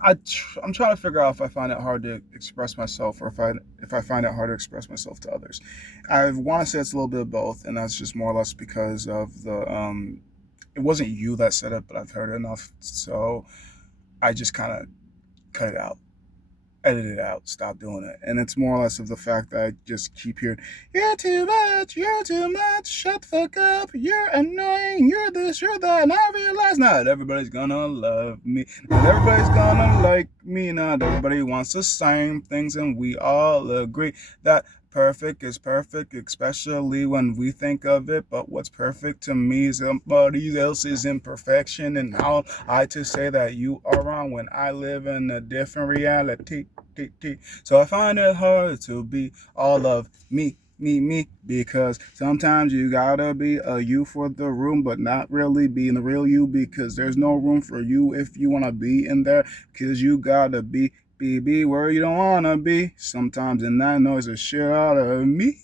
I'm trying to figure out if I find it hard to express myself, or if I find it hard to express myself to others. I want to say it's a little bit of both, and that's just more or less because of the it wasn't you that said it, but I've heard it enough, so I just kind of cut it out, edit it out, stop doing it. And it's more or less of the fact that I just keep hearing, you're too much, shut the fuck up, you're annoying, you're this, you're that. And I realize not everybody's gonna love me, not everybody's gonna like me, not everybody wants the same things, and we all agree that perfect is perfect, especially when we think of it. But what's perfect to me is somebody else's imperfection. And how I to say that you are wrong when I live in a different reality? So I find it hard to be all of me, because sometimes you gotta be a you for the room, but not really being the real you, because there's no room for you if you wanna be in there, because you gotta be where you don't wanna be sometimes, and that annoys the shit out of me.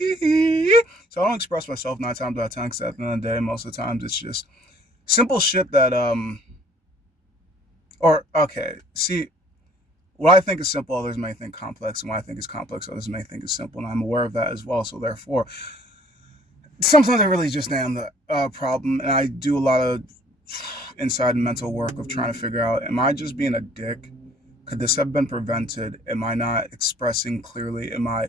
So I don't express myself 9 times out of 10, because at the end of the day, most of the times it's just simple shit that or okay, see, what I think is simple, others may think complex, and what I think is complex, others may think is simple, and I'm aware of that as well. So therefore, sometimes I really just am the problem, and I do a lot of inside mental work of trying to figure out: am I just being a dick? Could this have been prevented? Am I not expressing clearly? Am I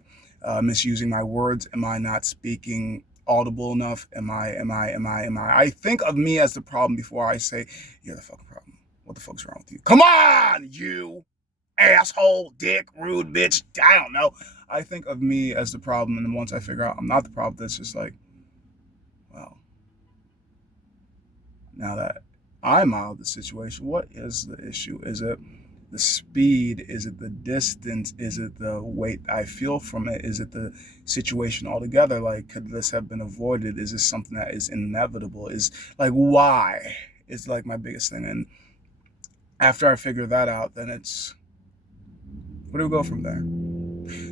misusing my words? Am I not speaking audible enough? Am I? I think of me as the problem before I say you're the fucking problem. What the fuck's wrong with you? Come on, you asshole, dick, rude bitch. I don't know. I think of me as the problem, and then once I figure out I'm not the problem, that's just like, well, now that I'm out of the situation, what is the issue? Is it the speed? Is it the distance? Is it the weight I feel from it? Is it the situation altogether? Like, could this have been avoided? Is this something that is inevitable? Is like, why? It's like my biggest thing. And after I figure that out, then it's, where do we go from there?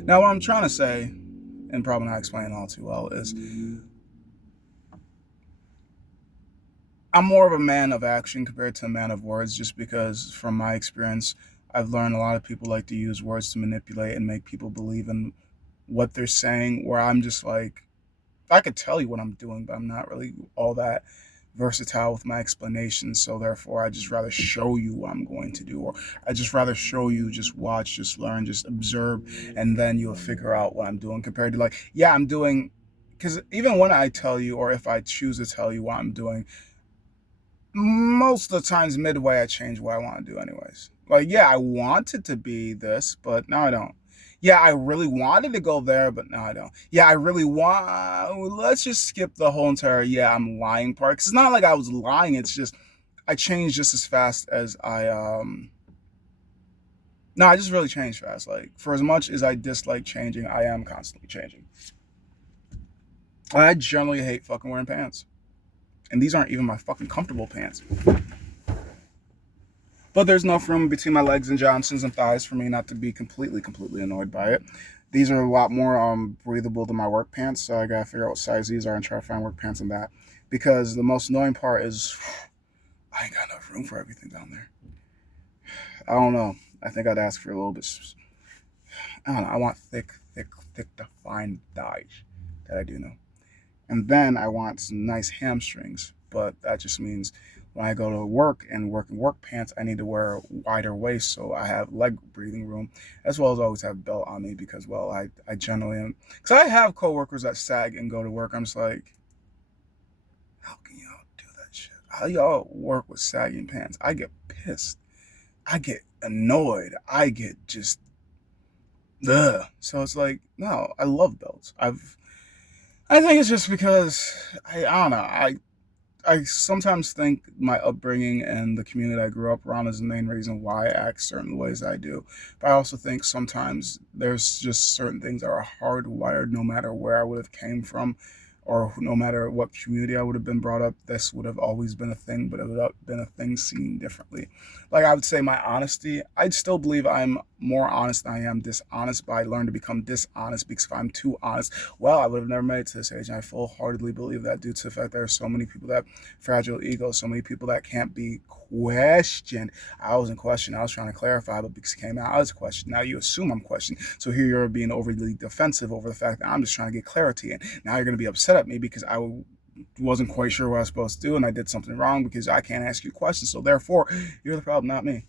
Now, what I'm trying to say, and probably not explaining all too well, is I'm more of a man of action compared to a man of words, just because from my experience, I've learned a lot of people like to use words to manipulate and make people believe in what they're saying, where I'm just like, I could tell you what I'm doing, but I'm not really all that versatile with my explanations. So therefore, I just rather show you what I'm going to do, or I just rather show you, just watch, just learn, just observe, and then you'll figure out what I'm doing, compared to like, yeah, I'm doing, because even when I tell you, or if I choose to tell you what I'm doing, most of the times midway I change what I want to do anyways. Like, yeah, I wanted to be this, but now I don't. Yeah, I really wanted to go there, but now I don't. Yeah, I really want, let's just skip the whole entire yeah, I'm lying part, cuz it's not like I was lying, it's just I changed just as fast as I no, I just really changed fast. Like, for as much as I dislike changing, I am constantly changing. I generally hate fucking wearing pants. And these aren't even my fucking comfortable pants. But there's enough room between my legs and Johnsons and thighs for me not to be completely annoyed by it. These are a lot more breathable than my work pants, so I gotta figure out what size these are and try to find work pants in that. Because the most annoying part is I ain't got enough room for everything down there. I don't know. I think I'd ask for a little bit. I don't know. I want thick, defined thighs. That I do know. And then I want some nice hamstrings, but that just means when I go to work and work in work pants, I need to wear a wider waist so I have leg breathing room, as well as always have a belt on me, because, well, I generally am. Because I have coworkers that sag and go to work. I'm just like, how can y'all do that shit? How y'all work with sagging pants? I get pissed. I get annoyed. I get just, ugh. So it's like, no, I love belts. I think it's just because I don't know. I sometimes think my upbringing and the community I grew up around is the main reason why I act certain ways I do. But I also think sometimes there's just certain things that are hardwired no matter where I would have came from, or no matter what community I would have been brought up, this would have always been a thing, but it would have been a thing seen differently. Like I would say my honesty, I'd still believe I'm more honest than I am dishonest, but I learned to become dishonest because if I'm too honest, well, I would have never made it to this age. And I full heartedly believe that due to the fact there are so many people that have fragile egos, so many people that can't be questioned. I wasn't questioned. I was trying to clarify, but because it came out, I was questioned. Now you assume I'm questioned. So here you're being overly defensive over the fact that I'm just trying to get clarity. And now you're going to be upset at me because I wasn't quite sure what I was supposed to do and I did something wrong because I can't ask you questions. So therefore, you're the problem, not me.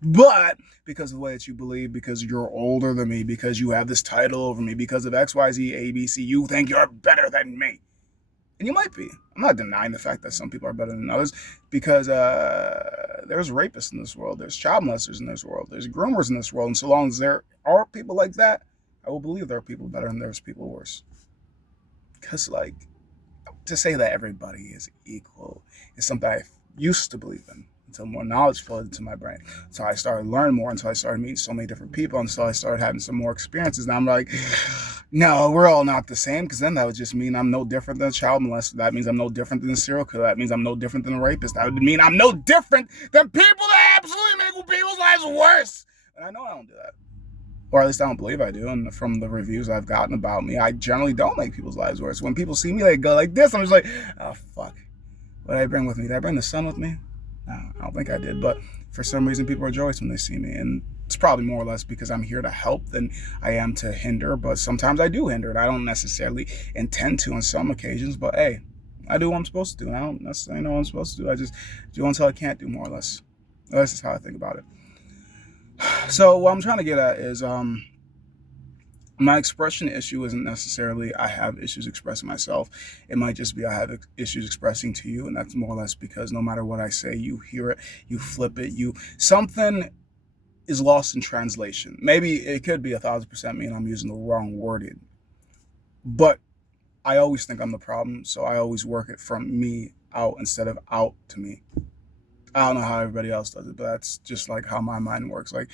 But because of the way that you believe, because you're older than me, because you have this title over me, because of XYZ, ABC, you think you're better than me. And you might be. I'm not denying the fact that some people are better than others because there's rapists in this world. There's child molesters in this world. There's groomers in this world. And so long as there are people like that, I will believe there are people better and there's people worse. Because, like, to say that everybody is equal is something I used to believe in until more knowledge flowed into my brain. So I started learning more until I started meeting so many different people until I started having some more experiences. Now I'm like, no, we're all not the same because then that would just mean I'm no different than a child molester. That means I'm no different than a serial killer. That means I'm no different than a rapist. That would mean I'm no different than people that absolutely make people's lives worse. And I know I don't do that. Or at least I don't believe I do. And from the reviews I've gotten about me, I generally don't make people's lives worse. When people see me, they go like this. I'm just like, oh, fuck. What did I bring with me? Did I bring the sun with me? No, I don't think I did. But for some reason, people rejoice when they see me. And it's probably more or less because I'm here to help than I am to hinder. But sometimes I do hinder. And I don't necessarily intend to on some occasions. But hey, I do what I'm supposed to do. And I don't necessarily know what I'm supposed to do. I just do until I can't do, more or less. That's just how I think about it. So what I'm trying to get at is my expression issue isn't necessarily I have issues expressing myself. It might just be I have issues expressing to you, and that's more or less because no matter what I say, you hear it, you flip it, something is lost in translation. Maybe it could be 1,000% me and I'm using the wrong wording, but I always think I'm the problem, so I always work it from me out instead of out to me. I don't know how everybody else does it, but that's just like how my mind works. Like,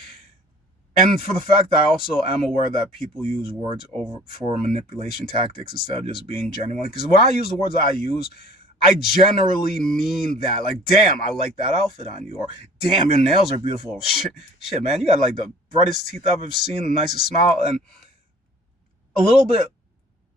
and for the fact that I also am aware that people use words over for manipulation tactics instead of just being genuine. Because when I use the words that I use, I generally mean that. Like, damn, I like that outfit on you. Or, damn, your nails are beautiful. Shit, man, you got like the brightest teeth I've ever seen, the nicest smile. And a little bit,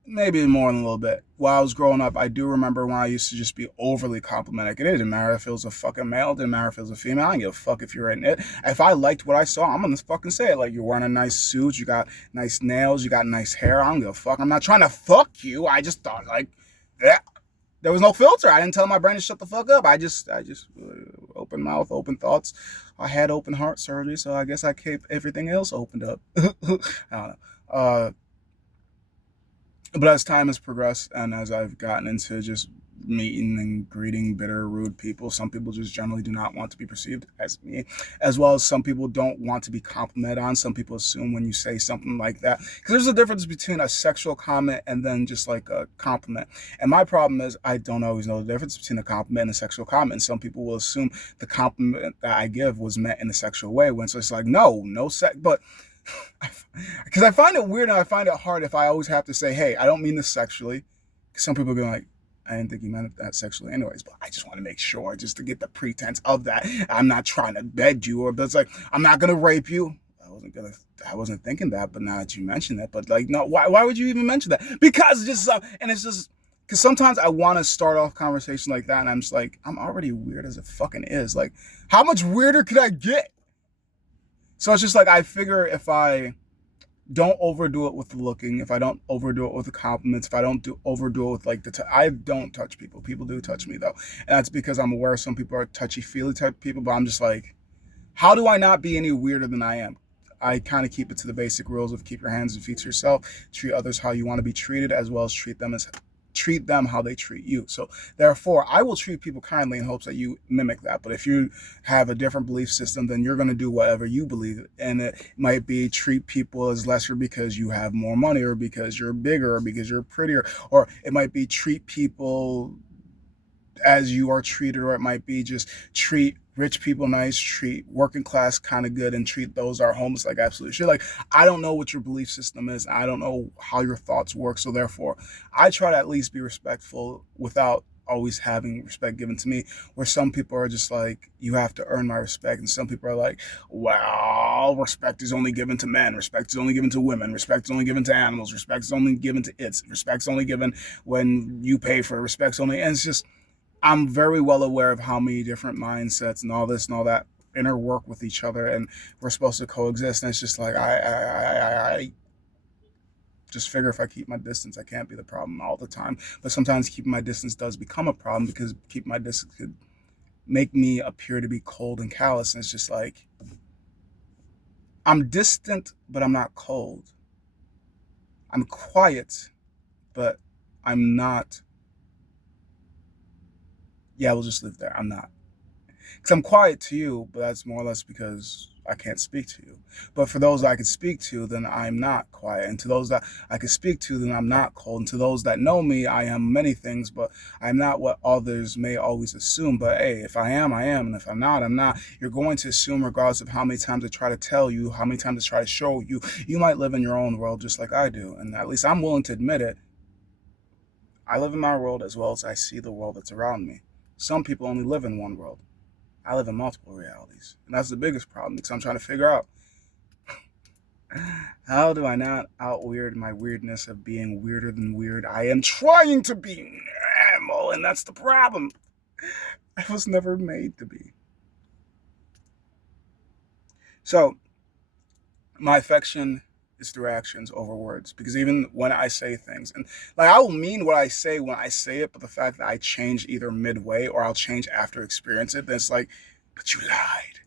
maybe more than a little bit. While I was growing up, I do remember when I used to just be overly complimenting. It didn't matter if it was a fucking male, it didn't matter if it was a female. I didn't give a fuck if you're in it. If I liked what I saw, I'm gonna fucking say it. Like, you're wearing a nice suit, you got nice nails, you got nice hair. I don't give a fuck. I'm not trying to fuck you. I just thought, like, yeah. There was no filter. I didn't tell my brain to shut the fuck up. I just open mouth, open thoughts. I had open heart surgery, so I guess I kept everything else opened up. I don't know. But as time has progressed and as I've gotten into just meeting and greeting bitter, rude people, some people just generally do not want to be perceived as me, as well as some people don't want to be complimented on. Some people assume when you say something like that, because there's a difference between a sexual comment and then just like a compliment. And my problem is I don't always know the difference between a compliment and a sexual comment. And some people will assume the compliment that I give was meant in a sexual way, when so it's like, no sex, but because I find it weird and I find it hard if I always have to say, hey, I don't mean this sexually. Because some people go like, I didn't think you meant that sexually anyways, but I just want to make sure just to get the pretense of that. I'm not trying to beg you, or but it's like, I'm not going to rape you. I wasn't thinking that, but now that you mention that, but like, no, why would you even mention that? Because just, and it's just, because sometimes I want to start off conversation like that and I'm just like, I'm already weird as it fucking is. Like, how much weirder could I get? So it's just like, I figure if I don't overdo it with the looking, if I don't overdo it with the compliments, if I don't overdo it with like I don't touch people. People do touch me though. And that's because I'm aware some people are touchy-feely type people, but I'm just like, how do I not be any weirder than I am? I kind of keep it to the basic rules of keep your hands and feet to yourself, treat others how you want to be treated, as well as treat them how they treat you. So therefore, I will treat people kindly in hopes that you mimic that. But if you have a different belief system, then you're going to do whatever you believe. And it might be treat people as lesser because you have more money, or because you're bigger, or because you're prettier, or it might be treat people as you are treated, or it might be just treat rich people nice, treat working class kind of good, and treat those that are homeless like absolute shit. Like, I don't know what your belief system is. I don't know how your thoughts work. So therefore, I try to at least be respectful without always having respect given to me, where some people are just like, you have to earn my respect, and some people are like, well, respect is only given to men, respect is only given to women, respect is only given to animals, respect is only given to its, respect is only given when you pay for it, respect's only, and it's just, I'm very well aware of how many different mindsets and all this and all that interwork with each other, and we're supposed to coexist. And it's just like, I just figure if I keep my distance, I can't be the problem all the time. But sometimes keeping my distance does become a problem, because keeping my distance could make me appear to be cold and callous. And it's just like, I'm distant, but I'm not cold. I'm quiet, but I'm not. Yeah, we'll just leave there. I'm not. Because I'm quiet to you, but that's more or less because I can't speak to you. But for those that I can speak to, then I'm not quiet. And to those that I can speak to, then I'm not cold. And to those that know me, I am many things, but I'm not what others may always assume. But hey, if I am, I am. And if I'm not, I'm not. You're going to assume regardless of how many times I try to tell you, how many times I try to show you. You might live in your own world just like I do. And at least I'm willing to admit it. I live in my world as well as I see the world that's around me. Some people only live in one world. I live in multiple realities. And that's the biggest problem, because I'm trying to figure out, how do I not out weird my weirdness of being weirder than weird? I am trying to be normal, and that's the problem. I was never made to be. So, my affection is through actions over words, because even when I say things, and like, I will mean what I say when I say it, but the fact that I change either midway or I'll change after experience it, then it's like, but you lied.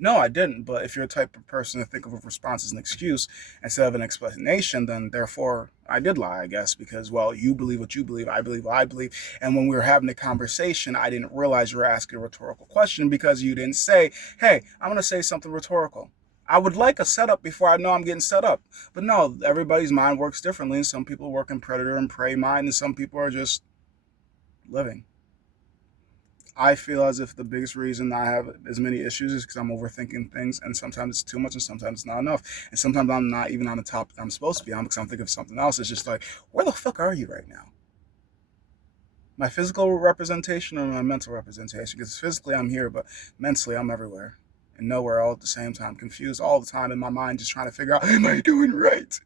No, I didn't. But if you're the type of person to think of a response as an excuse instead of an explanation, then therefore I did lie, I guess, because, well, you believe what you believe what I believe. And when we were having a conversation, I didn't realize you were asking a rhetorical question, because you didn't say, hey, I'm going to say something rhetorical. I would like a setup before I know I'm getting set up. But no, everybody's mind works differently. And some people work in predator and prey mind, and some people are just living. I feel as if the biggest reason I have as many issues is because I'm overthinking things, and sometimes it's too much, and sometimes it's not enough, and sometimes I'm not even on the topic I'm supposed to be on because I'm thinking of something else. It's just like, where the fuck are you right now? My physical representation or my mental representation? Because physically I'm here, but mentally I'm everywhere and nowhere all at the same time, confused all the time in my mind, just trying to figure out, am I doing right?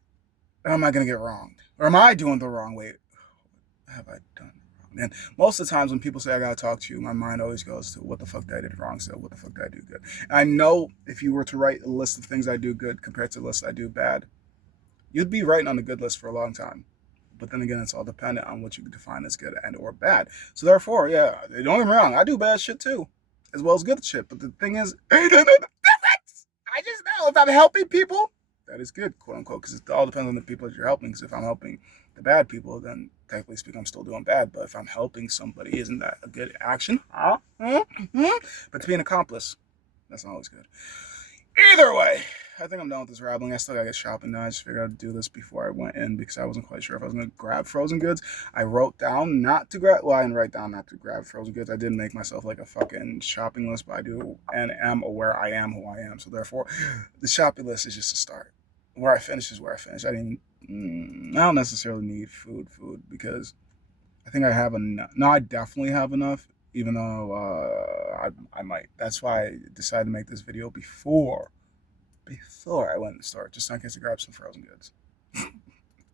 Or am I going to get wronged? Or am I doing the wrong way? What have I done? And most of the times when people say I gotta talk to you, my mind always goes to what the fuck did I did wrong, so what the fuck did I do good. And I know if you were to write a list of things I do good compared to the list I do bad, you'd be writing on the good list for a long time. But then again, it's all dependent on what you define as good and or bad. So therefore, yeah, don't get me wrong, I do bad shit too, as well as good shit. But the thing is, I just know if I'm helping people, that is good, quote unquote, because it all depends on the people that you're helping. Because if I'm helping the bad people, then technically speaking, I'm still doing bad. But if I'm helping somebody, isn't that a good action? Huh? But to be an accomplice, that's not always good. Either way, I think I'm done with this rambling. I still gotta get shopping now. I just figured I'd do this before I went in because I wasn't quite sure if I was gonna grab frozen goods. I wrote down not to grab. Well, I didn't write down not to grab frozen goods. I didn't make myself like a fucking shopping list, but I do and am aware I am who I am. So therefore, the shopping list is just a start. Where I finish is where I finish. I didn't. I don't necessarily need food because I think I have enough. No, I definitely have enough. Even though I might. That's why I decided to make this video before I went in the store, just in case I grab some frozen goods.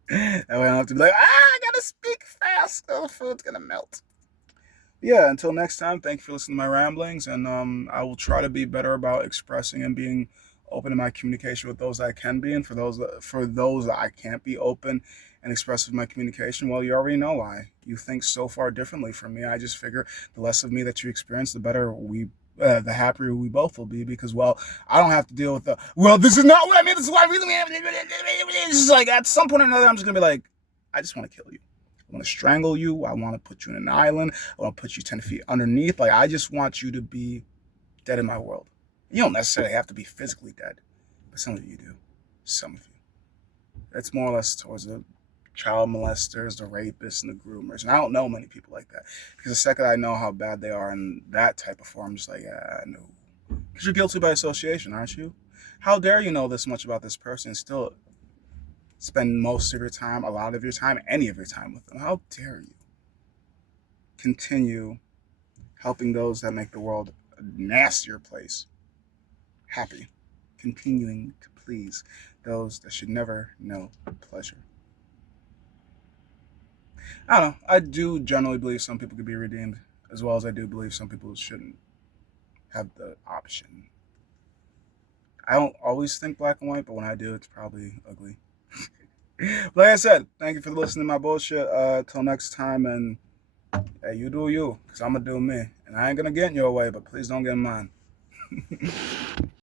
That way I don't have to be like, I gotta speak fast, or the food's gonna melt. Yeah, until next time, thank you for listening to my ramblings, and I will try to be better about expressing and being open in my communication with those I can be, and for those that I can't be open and expressive in my communication, well, you already know why. You think so far differently from me. I just figure the less of me that you experience, the happier we both will be, because, well, I don't have to deal with well, this is not what I mean, this is what I really mean. It's just like, at some point or another, I'm just going to be like, I just want to kill you. I want to strangle you. I want to put you in an island. I want to put you 10 feet underneath. Like, I just want you to be dead in my world. You don't necessarily have to be physically dead, but some of you do. Some of you. That's more or less towards the child molesters, the rapists, and the groomers. And I don't know many people like that because the second I know how bad they are in that type of form, I'm just like, yeah, I know. Because you're guilty by association, aren't you? How dare you know this much about this person and still spend most of your time, a lot of your time, any of your time with them? How dare you continue helping those that make the world a nastier place happy, continuing to please those that should never know pleasure? I don't know. I do generally believe some people could be redeemed, as well as I do believe some people shouldn't have the option. I don't always think black and white, but when I do, it's probably ugly. Like I said, thank you for listening to my bullshit. Till next time, and hey, you do you, because I'm going to do me. And I ain't going to get in your way, but please don't get in mine.